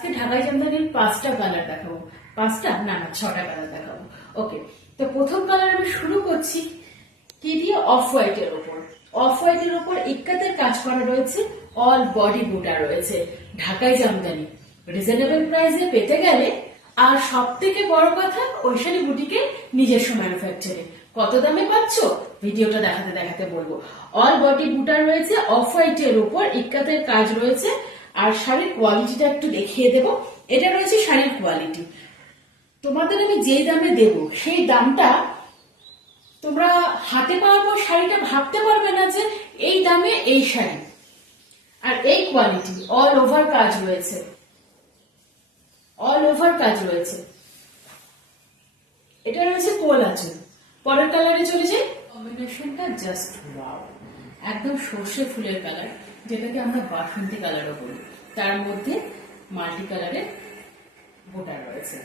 আজকে ঢাকাই জামদানির 5টা কালার দেখাবো। 5টা না 6টা কালার দেখাবো। ওকে, তো প্রথম কালার আমি শুরু করছি কি দিয়ে? অফ হোয়াইটের উপর। অফ হোয়াইটের উপর ইক্কাতের কাজ করা রয়েছে, অল বডি বুটা রয়েছে। ঢাকাই জামদানি রিজনেবল প্রাইসে পেতে গেলে, আর সব থেকে বড় কথা ঐশানী বুটিকে নিজস্ব ম্যানুফ্যাকচারিং। কত দামে পাচ্ছ ভিডিওটা দেখাতে দেখাতে বলবো। অল বডি বুটা রয়েছে, অফ হোয়াইটের উপর ইক্কাতের কাজ রয়েছে। আর শাড়ির কোয়ালিটিটা একটু দেখিয়ে দেব। এটা রয়েছে শাড়ির কোয়ালিটি। তোমাদের আমি যেই দামে দেব সেই দামটা তোমরা হাতে পাওয়ার পর শাড়িটা ভাবতে পারবে না যে এই দামে এই শাড়ি। আর এই কোয়ালিটি অল ওভার কাজ রয়েছে, অল ওভার কাজ রয়েছে। এটা রয়েছে কোল আঁচল। পরের কালারে চলে যাই। কম্বিনেশনটা জাস্ট ওয়াও, একদম সর্ষে ফুলের কালার, যেটাকে আমরা বাসন্তী কালারও বলি। তার মধ্যে মাল্টি কালারের বুটা রয়েছে।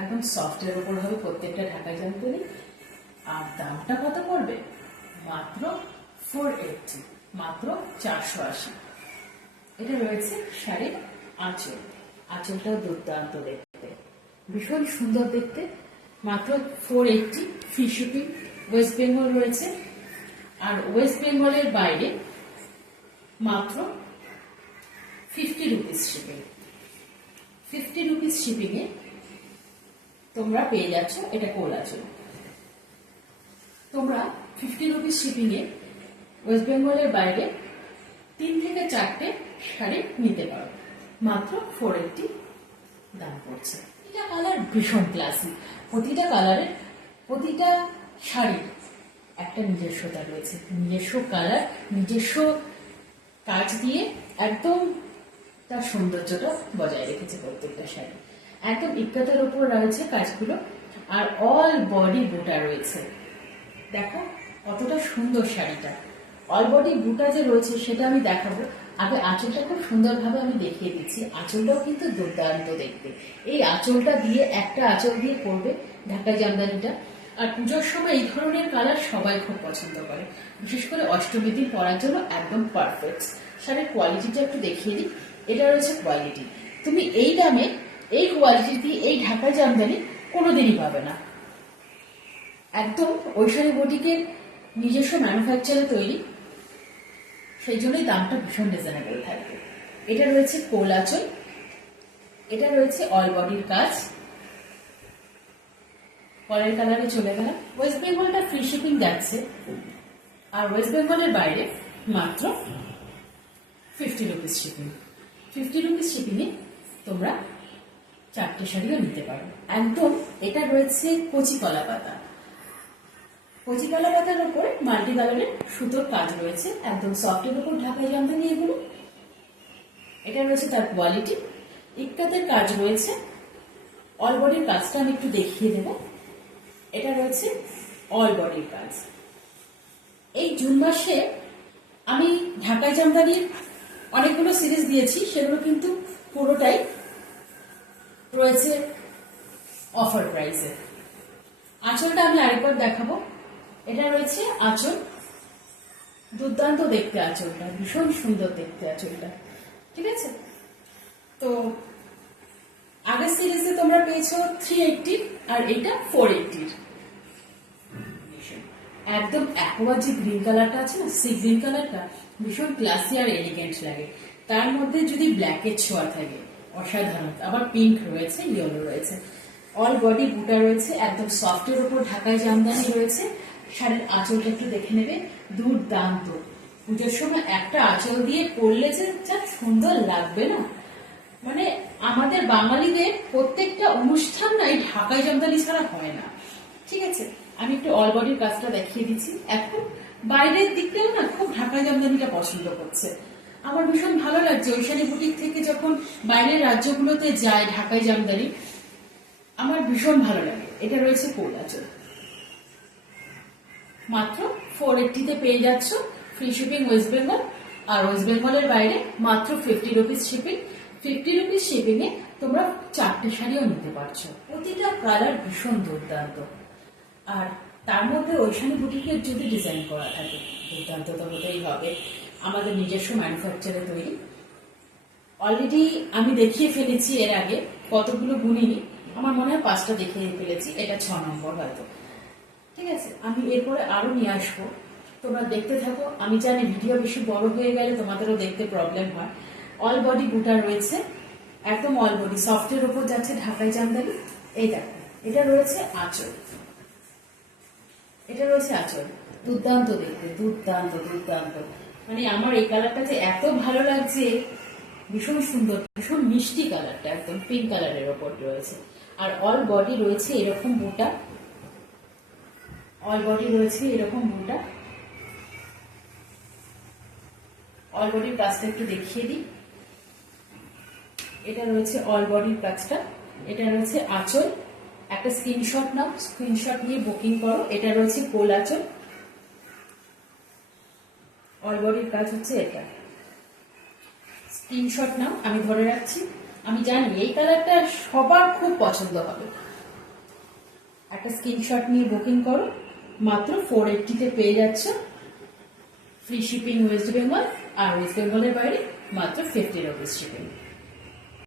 একদম সফটের উপর হবে প্রত্যেকটা ঢাকাই জামদানি। আর দামটা কত পড়বে? মাত্র 480, মাত্র 480। এটা রয়েছে শাড়ির আঁচল। আঁচলটাও দুর্দান্ত দেখতে, ভীষণ সুন্দর দেখতে। মাত্র 480, ফ্রি শিপিং। ওয়েস্ট বেঙ্গল রয়েছে। আর ওয়েস্ট বেঙ্গলের বাইরে মাত্র 50 রুপিস শিপিং। 50 রুপিস শিপিং এ তোমরা পেয়ে যাচ্ছ এটা কোল আঁচল। তোমরা 50 রুপিস শিপিং এ ওয়েস্ট বেঙ্গলের বাইরে 3 থেকে 4টে শাড়ি নিতে পারো। মাত্র 480 দাম পড়ছে। এটা কালার ভীষণ ক্লাসি। প্রতিটা কালারের, প্রতিটা শাড়ির একটা নিজস্বতা রয়েছে। নিজস্ব কালার, নিজস্ব কাজ দিয়ে একদম তার সৌন্দর্যটা বজায় রেখেছে প্রত্যেকটা শাড়ি। একদম ইক্কাতের উপর রয়েছে কাজগুলো। আর অল বডি বুটা রয়েছে। দেখো কতটা সুন্দর শাড়িটা। অল বডি বুটা যে রয়েছে সেটা আমি দেখাবো। আগে আঁচলটা খুব সুন্দরভাবে আমি দেখিয়ে দিচ্ছি। আঁচলটাও কিন্তু দুর্দান্ত দেখতে। এই আঁচলটা দিয়ে, একটা আঁচল দিয়ে করবে ঢাকাই জামদানিটা। আর পুজোর সময় এই ধরনের কালার সবাই খুব পছন্দ করে, বিশেষ করে অষ্টমী দিন পরার জন্য একদম পারফেক্ট। শাড়ির কোয়ালিটিটা একটু দেখিয়ে দিই। এটা রয়েছে কোয়ালিটি। তুমি এই দামে এই কোয়ালিটি দিয়ে এই ঢাকাই জামদানি কোনোদিনই পাবে না। একদম ঐশানী বুটিকের নিজস্ব ম্যানুফ্যাকচারে তৈরি, সেই জন্যই দামটা ভীষণ রিজনেবল থাকবে। এটা রয়েছে কোল আঁচল। এটা রয়েছে অল বডির কাজ। পরের কালারে চলে গেলাম। ওয়েস্ট বেঙ্গলটা ফ্রি শিপিং যাচ্ছে। আর ওয়েস্ট বেঙ্গলের বাইরে মাত্র 50 রুপিস শিপিং। 50 রুপিস শিপিং এ তোমরা 4টে শাড়িও নিতে পারো। একদম এটা রয়েছে কচি কলা পাতা। কচি কলা পাতার উপর মাল্টি কালারের সুতোর কাজ রয়েছে। একদম সফটের উপর ঢাকাই জামদানি এগুলো। এটা রয়েছে তার কোয়ালিটি। ইক্কাতের কাজ রয়েছে। অল বডির কাজটা আমি একটু দেখিয়ে দেব। এটা রয়েছে অল বডির কাজ। এই জুন মাসে আমি ঢাকাই জামদানির অনেকগুলো সিরিজ দিয়েছি, সেগুলো কিন্তু পুরোটাই রয়েছে অফার প্রাইসে। আঁচলটা আমি আরেকবার দেখাবো। এটা রয়েছে আঁচল। দুর্দান্ত দেখতে আঁচলটা, ভীষণ সুন্দর দেখতে আঁচলটা। ঠিক আছে, তো আগের সিরিজে তোমরা পেয়েছো 380 আর এটা 480। একদম অ্যাকোয়া যে গ্রিন কালারটা আছে না, সি গ্রিন কালারটা ভীষণ ক্লাসি আর এলিগেন্ট লাগে। তার মধ্যে যদি ব্ল্যাকের ছোঁয়া থাকে অসাধারণ। আবার পিঙ্ক রয়েছে, ইয়েলো রয়েছে। অল বডি বুটা রয়েছে। একদম সফটের উপর ঢাকাই জামদানি রয়েছে। শাড়ির আঁচলটা একটু দেখে নেবে, দুর্দান্ত। পুজোর সময় একটা আঁচল দিয়ে পরলে যে যা সুন্দর লাগবে না, মানে আমাদের বাঙালিদের প্রত্যেকটা অনুষ্ঠান না এই ঢাকাই জামদানি ছাড়া হয় না। ঠিক আছে, আমি একটু অল বডির কাজটা দেখিয়ে দিচ্ছি। এখন বাইরের দিক থেকেও না খুব ঢাকাই জামদানিটা পছন্দ করছে। আমার ভীষণ ভালো লাগছে ঐশানী বুটিক থেকে যখন বাইরের রাজ্যগুলোতে যায় ঢাকাই জামদানি, আমার ভীষণ ভালো লাগে। এটা রয়েছে কোল আঁচল। মাত্র 480-তে পেয়ে যাচ্ছ। Free shipping West Bengal. আর ওয়েস্ট বেঙ্গলের বাইরে মাত্র 50 রুপিস শিপিং। 50 রুপিস শিপিং এ তোমরা 4টে শাড়িও নিতে পারছো। প্রতিটা কালার ভীষণ দুর্দান্ত। আর তার মধ্যে ঐশানী বুটিকের যদি ডিজাইন করা থাকে, দুর্দান্ত তো হতেই হবে। আমাদের নিজস্ব ম্যানুফ্যাকচারে তৈরি। অলরেডি আমি দেখিয়ে ফেলেছি এর আগে, কতগুলো গুনিনি, আমার মনে হয় 5টা দেখিয়ে ফেলেছি, এটা 6 নম্বর হয়তো। ঠিক আছে, আমি এরপরে আরো নিয়ে আসবো, তোমরা দেখতে থাকো। আমি জানি ভিডিও বেশি বড় হয়ে গেলে তোমাদেরও দেখতে প্রবলেম হয়। অল বডি বুটা রয়েছে, একদম অল বডি সফটের উপর যাচ্ছে ঢাকাই জামদানি। এই দেখো, এটা রয়েছে আঁচল, এটা রয়েছে আঁচল। দুর্দান্ত দেখতে, দুর্দান্ত দুর্দান্ত। মানে আমার এই কালারটা যে এত ভালো লাগছে, ভীষণ সুন্দর, ভীষণ মিষ্টি কালারটা, একদম পিঙ্ক কালারের ওপর রয়েছে। আর অল বডি রয়েছে এরকম বুটা, অল বডি রয়েছে এরকম বুটা। অল বডির কাজটা একটু দেখিয়ে দিই। এটা রয়েছে অল বডির কাজটা, এটা রয়েছে আঁচল। একটা স্ক্রিনশট নাও, স্ক্রিনশট নিয়ে বুকিং করো। এটা রয়েছে কোল আঁচল, অল বডির কাজ হচ্ছে এটা। স্ক্রিনশট নাও, আমি ধরে রাখছি। আমি জানি এই কালারটা সবার খুব পছন্দ হবে। একটা স্ক্রিনশট নিয়ে বুকিং করো, মাত্র 480-তে পেয়ে যাচ্ছ। ফ্রি শিপিং ওয়েস্ট বেঙ্গল, আর ওয়েস্ট বেঙ্গলের বাইরে মাত্র 50 রুপিস শিপিং।